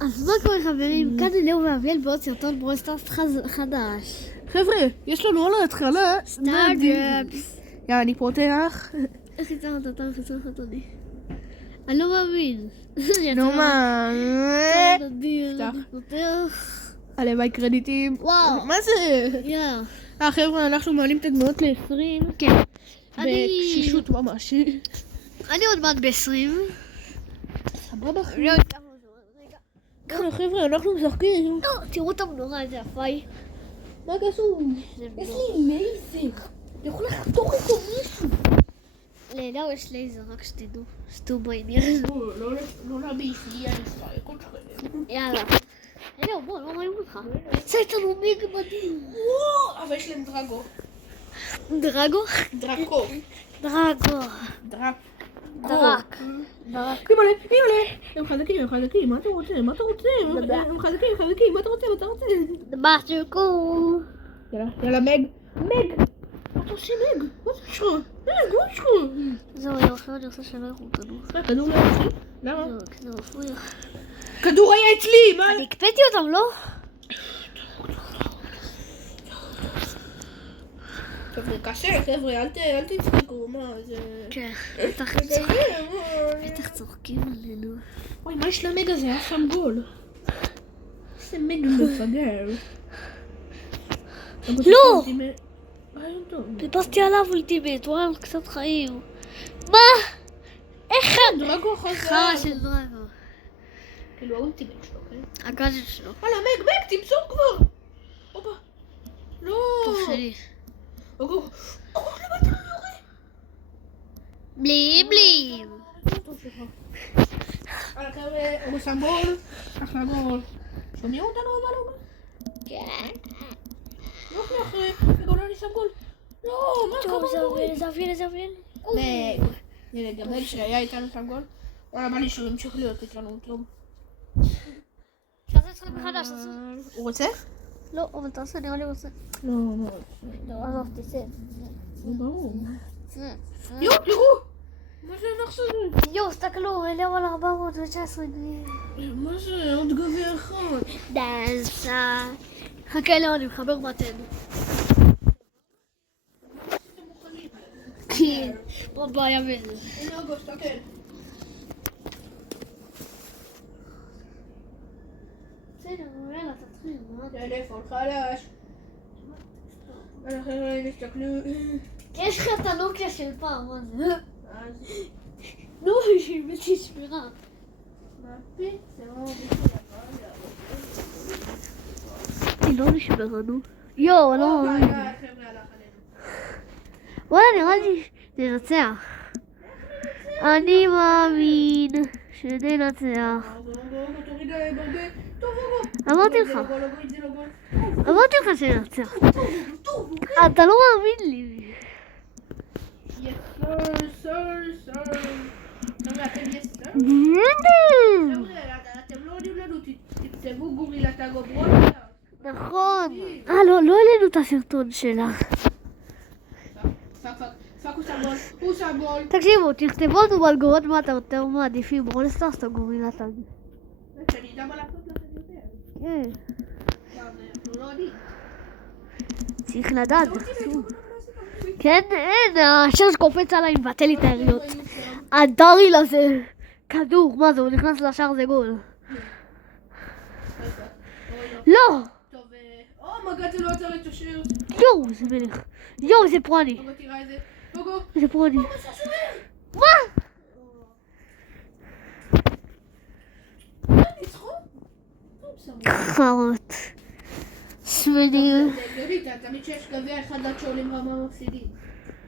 אז מה קורה חברים? כאן אליהו ואביאל בעוד סרטון ברוסטארס חדש. חבר'ה, יש לנו על ההתחלה סטארט-אפס. יאללה, אני פותח. איך יצרת אותה? איך יצרת אותי? אני לא מאמין. נו מה? אני פותח. הלוואי קרדיטים. וואו. מה זה? יאללה. חבר'ה, אנחנו מעלים את הדמויות ל-20. כן. בקשישות ממש. אני עוד מעט ב-20. סבבה. רגע. חבר'ה, אנחנו משחקים. תראו את המנורה, איזה יפה היא. מה קשור? יש לי לייזר. אני יכול לחתוך איתו מישהו. לאליהו יש לייזר, רק שתדעו. שתו בעניין. לא להביס לי, אני אשחק אותכם. יאללה. אליהו, בוא, לא רואים אותך. יצא איתנו מיג מדהים. וואו, אבל יש להם דרגו. דרגו? דרקו. דרגו. דרק. אימא'לה. הם חזקים. מה אתה רוצה? הם חזקים. מה אתה רוצה? דבשקו. יאללה, מג. מה אתה עושה מג? מה זה שלך? מה שלך? זהו, עכשיו אני רוצה שלא יראו אותנו. כדור לא היה אצלי? למה? זה מפריע. כדור היה אצלי, מה? אני הקפאתי אותם, לא? חבר'ה, קשה, חבר'ה, אל תצחקו, מה זה... כן, בטח צוחקים עלינו. וואי, מה יש למג הזה? היה שם גול. איזה מג מפגר. לא! רעיון טוב. טיפסתי עליו אולטימט, וואל, קצת חיים. מה? איך? דרגו חזר. חרא של דרגו. כאילו האולטימט שלו, כן? הגאדג'ט שלו. הלאה, מג, תמסור כבר! הופה. לא. טוב שלי. למה אתה לא יורה? בלי. הלאה, חבר'ה, הוא שם גול. אחלה גול. שומעים אותנו אבל? כן. יופי אחרי, וגול אני שם גול. לא, מה טוב, קורה? זה אביאל. מג. הנה, גם מג שהיה איתנו שם גול. וואלה, בא לי שהוא ימשיך להיות איתנו טוב. תעשה לשחק מחדש, תעשה. הוא רוצה? לא, אבל תעשה, נראה לי רוצה. לא. לא, עזוב, תצא. זה ברור. יו, תראו! מה זה הנחש הזה? יו, סתכלו, אליהו על 419 גביעים. מה זה? עוד גביע אחד. דנסה. חכה אליהו, אני מחבר בטן. כן, עוד בעיה בזה. הנה אוגוסט, תסתכל. בסדר, יאללה, תתחיל. טלפון חלש. אנחנו נסתכלו. יש לך את הנוקיה של פעם, מה זה? נו, שהיא בלתי שמירה. היא לא נשמרה, נו. יואו, לא. וואלה, נראה לי שננצח. אני מאמין שננצח. אמרתי לך שננצח. אתה לא מאמין לי. אתם לא עונים לנו, תכתבו גורילת הגוברון. נכון. לא העלינו את הסרטון שלה. פאק הוא שם גול. תקשיבו, תכתבו לנו באלגוריתם מה אתם יותר מעדיפים, ברוסטארס או גורילת הגוברון. שאני אדע מה לעשות לכם יותר. כן. אנחנו לא יודעים. צריך לדעת, זה חשוב. כן, אין, השם שקופץ עליי מבטל לי את היריות. הדריל הזה, כדור, מה זה, הוא נכנס לשער זה גול. לא! טוב, מגע זה לא עצר את השיר. יואו, זה מלך. יואו, זה פרוני. בוגו, תראה איזה. בוגו. זה פרוני. מה? ניצחו? חרות. שמנים. זה הגיוני, תמיד שיש גביע אחד עד שעולים רמה מפסידים.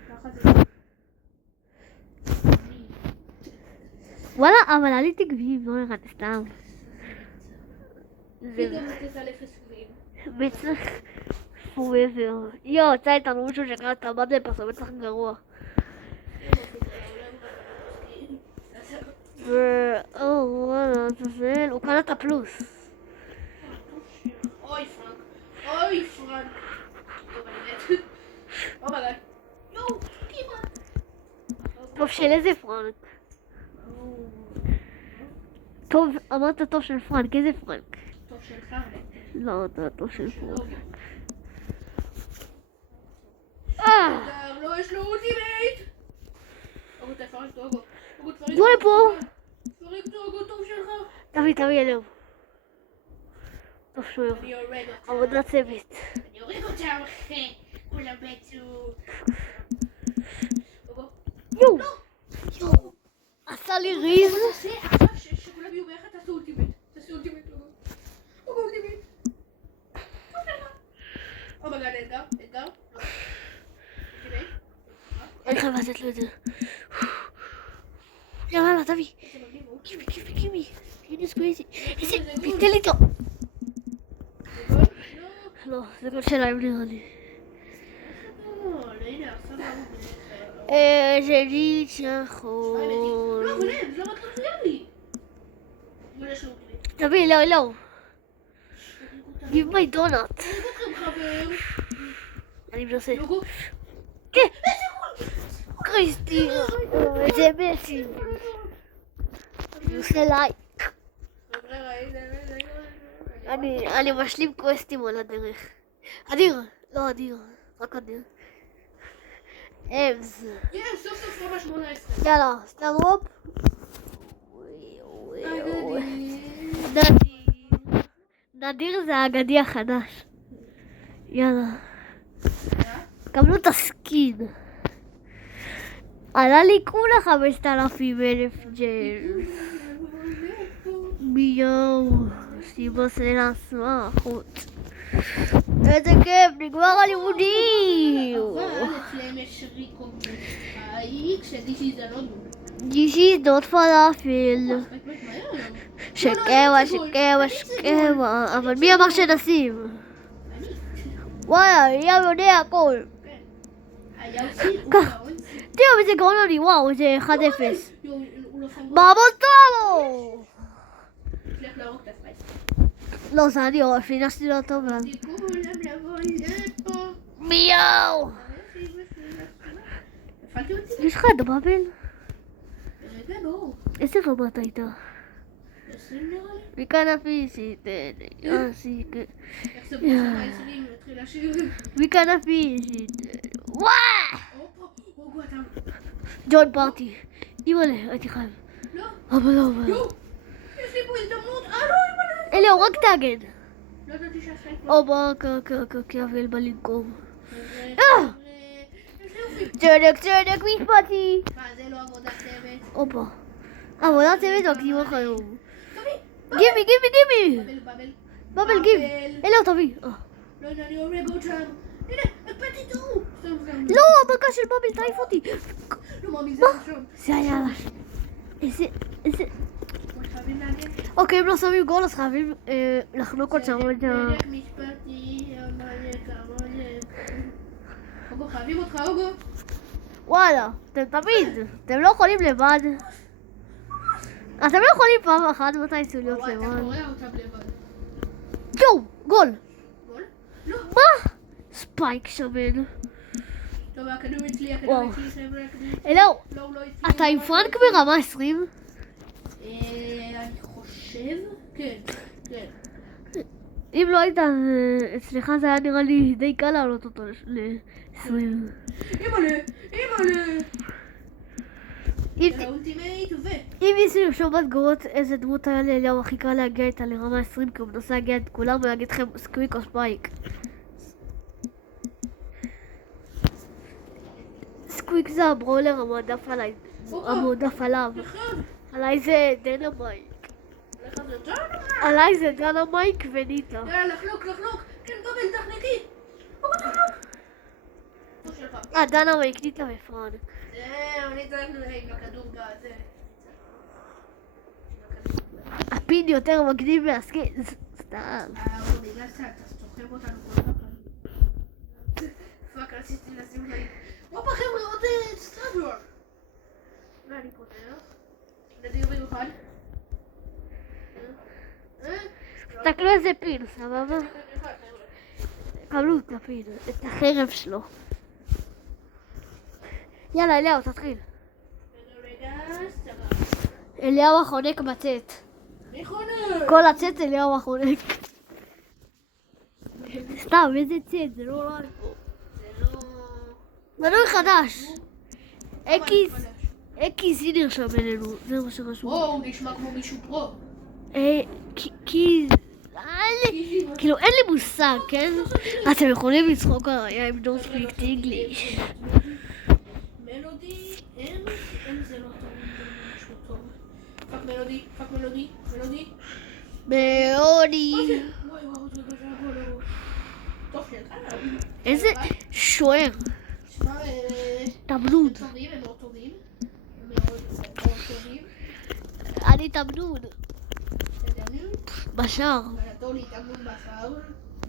ככה זה. וואלה, אבל עליתי גביעים, לא נראה סתם. זה גם לתת על 0 גביעים. מצח פורבר. יואו, יצא איתנו מישהו שקרא את המדל פס, הוא מצח גרוע. וואלה, תזל, הוא קנה את הפלוס. אוי פרנק. טוב, אני מת. אומייגאד. יואו, כמעט. טוב, של איזה פרנק? טוב, אמרת טוב של פרנק, איזה פרנק? טוב שלך. לא, אתה טוב של פרנק. לא, יש לו אולטימייט! אוגו, תפרק אותו, אוגו. בוא לפה! תפרק אותו, אוגו, טוב שלך. תביא אליו. טוב שוער. אני הורג אותם. עבודת צוות. אני הורג אותם אחרי. כולם בצו. אוגו. יואו. עשה לי ריז. תעשה עכשיו שכולם יהיו ביחד, תעשו אולטימייט. תעשו אולטימייט, אוגו. אוגו, אולטימייט. טוב שלך. אומייגאד, אדגר. אולטימייט. אני חייב לתת לו את זה. יאללה, תביא. גימי. It's crazy. איזה, ביטל איתו. לא, זה גול שלהם נראה לי. איזה ניצחון. לא, אבל אין, זה לא רק מפריע לי. תביא, לא. Give my donut. אני מנסה. כן. קריסטי. זה מסי. אני עושה לייק. אני משלים קווסטים על הדרך. אדיר. לא אדיר. רק אדיר. אמס. סוף סוף רמה 18. יאללה, סתם הופ. נדיר זה האגדי החדש. יאללה. קבלו את הסקין. עלה לי כולה 5,000 ג'ל. מיהו. סיבוס לנסמה חוץ. איזה כיף, נגמר הלימודים. אבל אצלם יש ריקו משחק שדישי זה לא דוד. דישי דוד פלאפל. שקבע. אבל מי אמר שנשים? וואלה, ים יודע הכל. תראו איזה גרון אני, וואו, זה 1-0. בעמוד טוב! לא, זה אני, פינשתי לו טוב. מיהו! יש לך את הבאבל? איזה רמת הייתה? מכאן הפיסית, מכאן הפיסית, ג'ון פארטי, אימא'לה, הייתי חייב. אבל לא. יש לי פה הזדמנות, אלה, הוא רק תאגד. לא ידעתי שהשחק או אבל בלינקום. צדק משפטי. מה, זה לא עבודת צוות? הופה. עבודת צוות או קיום החיים? תביא! גימי! בבל גיב. אלה, תביא. לא יודע, אני הורג אותם. הנה, הקפאתי את ההוא. לא, המכה של בבל תעיף אותי. לא מאמין, זה ראשון. זה היה רש. איזה... חייבים להגן. אוקיי, אם לא שמים גול אז חייבים לחנוק עוד שם. צדק משפטי, המלך. אוגו, חייבים אותך, אוגו. וואלה, אתם לא יכולים לבד. אתם לא יכולים פעם אחת מתי צוליות וואי, אתה לבד. קורא אותם לבד. יואו, גול. גול? לא. מה? ספייק שמן. טוב, הכדור אצלי, וואו. חבר'ה, אלו, לא, הוא לא אצלי. אתה עם פרנק ברמה 20? אני חושב, כן. אם לא היית אצלך זה היה נראה לי די קל לעלות אותו ל-20. אימא'לה. האולטימייט אם ניסו לרשום בתגובות איזה דמות היה לאליהו הכי קל להגיע איתה לרמה 20 כי הוא מנסה להגיע את כולם ולהגיד לכם סקוויק או ספייק. סקוויק זה הברולר המועדף עליו. עליי זה דנמייק. עליי זה דנמייק וניטה. יאללה, לחלוק. כן, דובל, תחנקי. טוב שלך. דנמייק, ניטה ופרן. אני צריך עם הכדור בזה. הפין יותר מגניב מהסקי... סתם. בגלל שאתה סוחב אותנו כל כך. פאק, רציתי לשים לי. הופה חבר'ה, עוד סטראדור. ואני פותח. נדיר במיוחד. תקלו איזה פין, סבבה? קבלו את הפין, את החרב שלו. יאללה, אליהו, תתחיל. רגע, סבבה. אליהו החונק בצאת. אני חונק. כל הצאת אליהו החונק. סתם, איזה צאת? זה לא רע פה. זה לא... מנוי חדש. אקיס, חדש. אקיס היא נרשם אלינו, זה מה שחשוב. הוא נשמע כמו מישהו פרו. כי... כאילו אין לי מושג, כן? אתם יכולים לצחוק עליי עם don't speak English. מלודי, אין זה לא טוב, זה משהו טוב. פאק מלודי, פאק מלודי, מלודי. מלודי. וואי וואו, זה גדול. טוב, שלך. איזה שוער. שמע, תמנון. הם מאוד טובים. הם מאוד טובים. אני תמנון. תדענו. בשער. גדול לי תמנון בשער.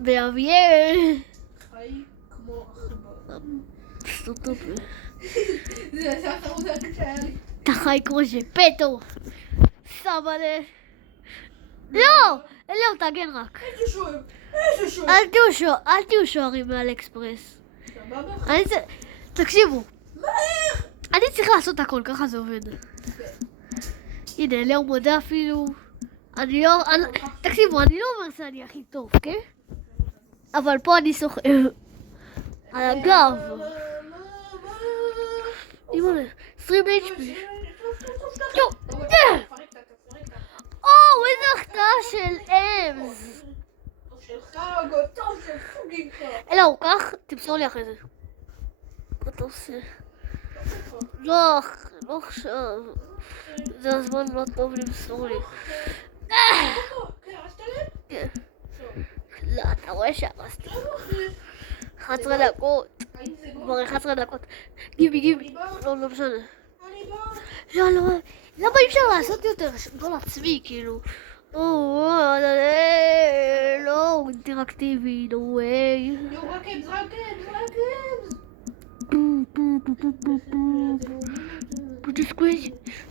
ואביאל. חי כמו עכבר. סטוטופ. זה עשה חמוד שהיה לי. אתה חי כמו שפטו. סבבה. לא! אליהו, תגן רק. איזה שוער. איזה שוער. אל תהיו שוערים מעל אקספרס. סבבה? תקשיבו. מהר! אני צריך לעשות הכל, ככה זה עובד. הנה, אליהו מודה אפילו. תקשיבו, אני לא אומר שאני הכי טוב, כן? אבל פה אני סוחר. על הגב. אימא'לה, 20 HP. איזה החטאה של אמס. שלך, טוב של פוגינג לך. אליהו, קח, תמסור לי אחרי זה. מה אתה עושה? לא עכשיו. זה הזמן לא טוב למסור לי. כן. לא, אתה רואה שהרסתי. 11 דקות. כבר 11 דקות. גיבי. לא משנה. לא. למה אי אפשר לעשות יותר? גול עצמי, כאילו. לא, אינטראקטיבי, no way.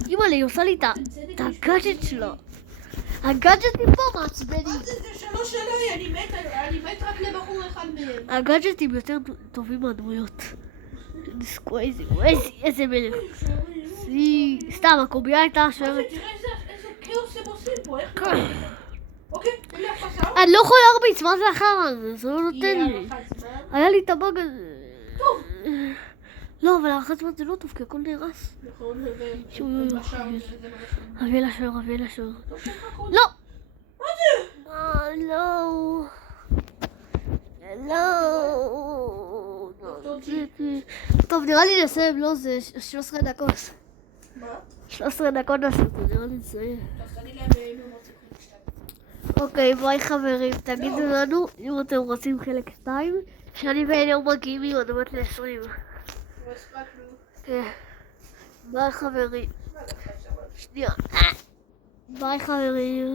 אימא'לה, היא עושה לי את הגאדג'ט שלו. הגאדג'טים פה מעצבנים. זה שלוש שלי, אני מת רק לבחור אחד מהם. הגאדג'טים יותר טובים מהדמויות. סקווייזי, איזה מלך. סתם, הקובייה הייתה שוארת. תראה איזה כאוס הם עושים פה, איך קרה? אוקיי, תן לי הפסה. אני לא יכולה להרביץ, מה זה אחר הזה? זה לא נותן לי. היה לי את הבאג הזה. טוב. לא, אבל הארכת זמן זה לא טוב, כי הכל נהרס. נכון, אביא לשוער. לא! לא. טוב, נראה לי נסיים, לא זה 13 דקות. מה? 13 דקות נעשו, נראה לי נסיים. תגיד להם אם הם רוצים חלק 2. אוקיי, ביי חברים, תגידו לנו אם אתם רוצים חלק 2, שאני ואליהו מגיעים עם עוד מעט ל-20. לא הספקנו. כן. ביי חברים. שנייה. ביי חברים.